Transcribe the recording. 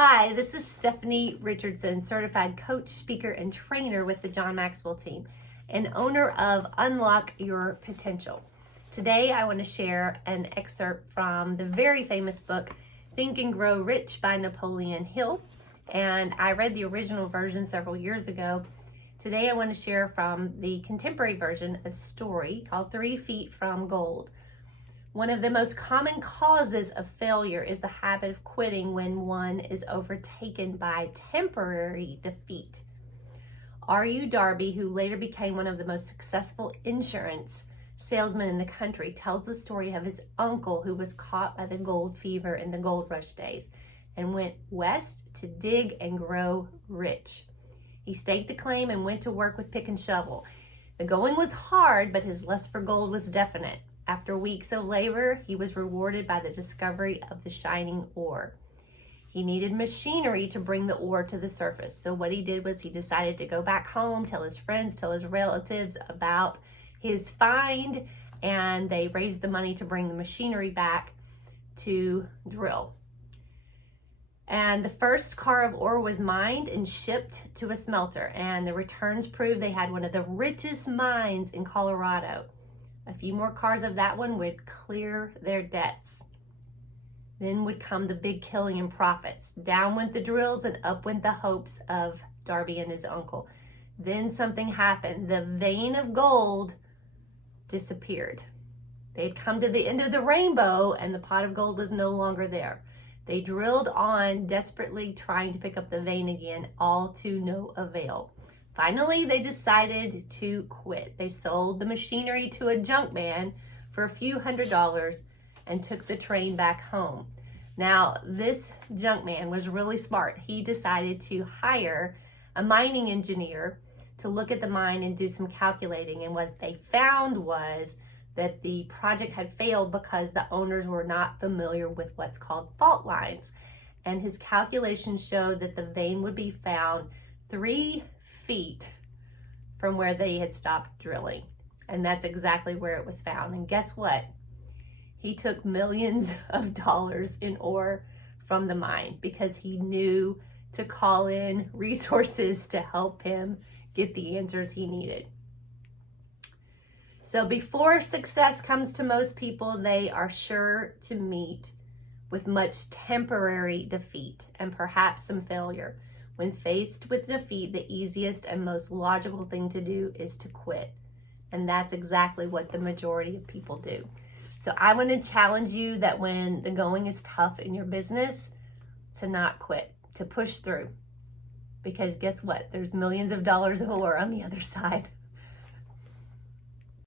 Hi, this is Stephanie Richardson, certified coach, speaker, and trainer with the John Maxwell team and owner of Unlock Your Potential. Today, I want to share an excerpt from the very famous book, Think and Grow Rich by Napoleon Hill. And I read the original version several years ago. Today, I want to share from the contemporary version a story called 3 Feet from Gold. One of the most common causes of failure is the habit of quitting when one is overtaken by temporary defeat. R.U. Darby, who later became one of the most successful insurance salesmen in the country, tells the story of his uncle who was caught by the gold fever in the gold rush days and went west to dig and grow rich. He staked a claim and went to work with pick and shovel. The going was hard, but his lust for gold was definite. After weeks of labor, he was rewarded by the discovery of the shining ore. He needed machinery to bring the ore to the surface. So what he did was he decided to go back home, tell his friends, tell his relatives about his find, and they raised the money to bring the machinery back to drill. And the first car of ore was mined and shipped to a smelter, and the returns proved they had one of the richest mines in Colorado. A few more cars of that one would clear their debts. Then would come the big killing and profits. Down went the drills and up went the hopes of Darby and his uncle. Then something happened. The vein of gold disappeared. They'd come to the end of the rainbow and the pot of gold was no longer there. They drilled on, desperately trying to pick up the vein again, all to no avail. Finally, they decided to quit. They sold the machinery to a junk man for a few $100s and took the train back home. Now, this junk man was really smart. He decided to hire a mining engineer to look at the mine and do some calculating. And what they found was that the project had failed because the owners were not familiar with what's called fault lines. And his calculations showed that the vein would be found 3 feet from where they had stopped drilling. And that's exactly where it was found. And guess what? He took millions of dollars in ore from the mine because he knew to call in resources to help him get the answers he needed. So before success comes to most people, they are sure to meet with much temporary defeat and perhaps some failure. When faced with defeat, the easiest and most logical thing to do is to quit. And that's exactly what the majority of people do. So I want to challenge you that when the going is tough in your business, to not quit, to push through. Because guess what? There's millions of dollars of ore on the other side.